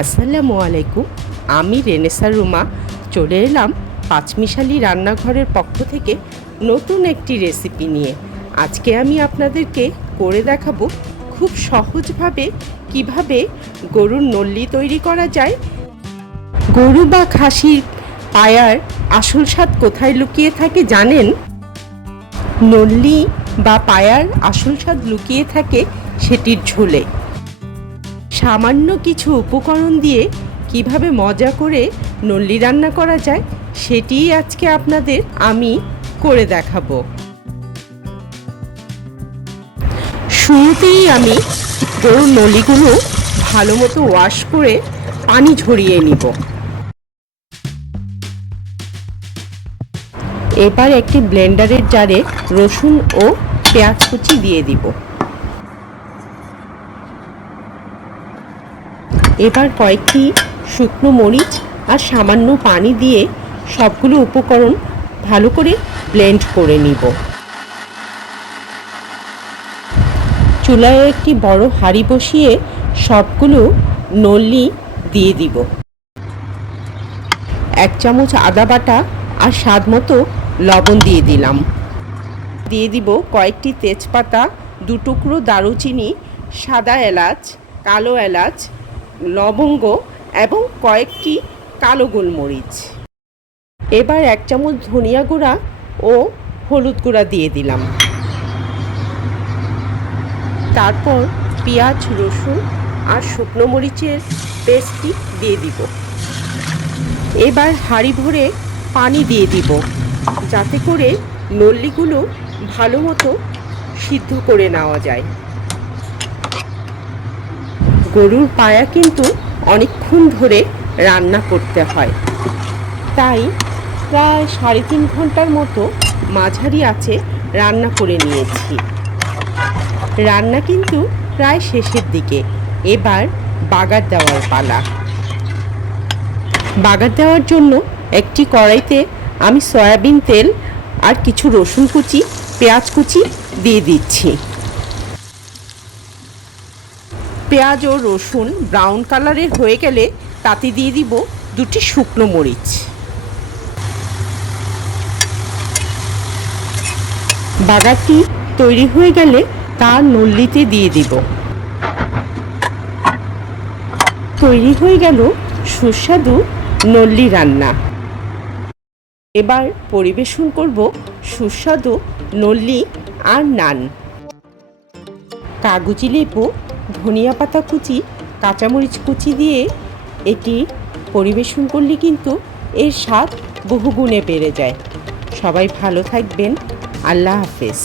আসসালামু আলাইকুম। আমি রেনেসা রুমা চলে এলাম পাঁচমিশালি রান্নাঘরের পক্ষ থেকে নতুন একটি রেসিপি নিয়ে। আজকে আমি আপনাদেরকে করে দেখাবো খুব সহজভাবে কিভাবে গরুর নল্লি তৈরি করা যায়। গরু বা খাসির পায়ার আসল স্বাদ কোথায় লুকিয়ে থাকে জানেন? নল্লি বা পায়ার আসল স্বাদ লুকিয়ে থাকে সেটির ঝোলে। সামান্য কিছু উপকরণ দিয়ে কিভাবে মজা করে নল্লি রান্না করা যায় সেটিই আজকে আপনাদের আমি করে দেখাবো। শুরুতেই আমি গরুর নলিগুলো ভালো মতো ওয়াশ করে পানি ঝরিয়ে নিব। এবার একটি ব্লেন্ডারের জারে রসুন ও পেঁয়াজ কুচি দিয়ে দিব। এবার কয়েকটি শুকনো মরিচ আর সামান্য পানি দিয়ে সবগুলো উপকরণ ভালো করে ব্লেন্ড করে নিব। চুলায় একটি বড় হাঁড়ি বসিয়ে সবগুলো নল্লি দিয়ে দিব। 1 চামচ আদা বাটা আর স্বাদ মতো লবণ দিয়ে দিলাম। দিয়ে দিব কয়েকটি তেজপাতা, 2 টুকরো দারুচিনি, সাদা এলাচ, কালো এলাচ, লবঙ্গ এবং কয়েকটি কালো গোলমরিচ। এবার 1 চামচ ধনিয়া গুঁড়া ও হলুদ গুঁড়া দিয়ে দিলাম। তারপর পেঁয়াজ, রসুন আর শুকনো মরিচের পেস্টটি দিয়ে দিব। এবার হাঁড়ি ভরে পানি দিয়ে দিব যাতে করে নল্লিগুলো ভালো মতো সিদ্ধ করে নেওয়া যায়। গরুর পায়া কিন্তু অনেকক্ষণ ধরে রান্না করতে হয়, তাই প্রায় 3.5 ঘন্টার মতো মাঝারি আঁচে রান্না করে নিয়েছি। রান্না কিন্তু প্রায় শেষের দিকে। এবার বাগার দেওয়ার পালা। বাগার দেওয়ার জন্য একটি কড়াইতে আমি সয়াবিন তেল আর কিছু রসুন কুচি, পেঁয়াজ কুচি দিয়ে দিচ্ছি। পেঁয়াজ ও রসুন ব্রাউন কালারের হয়ে গেলে তাতে দিয়ে দিব 2টি শুকনো মরিচ। বাগারটি তৈরি হয়ে গেলে তা নল্লিতে দিয়ে দিব। তৈরি হয়ে গেল সুস্বাদু নল্লি রান্না। এবার পরিবেশন করব সুস্বাদু নল্লি আর নান। কাগজি লেবু, ধনিয়া পাতা কুচি, কাঁচামরিচ কুচি দিয়ে এটি পরিবেশন করলে কিন্তু এর স্বাদ বহুগুণে বেড়ে যায়। সবাই ভালো থাকবেন। আল্লাহ হাফেজ।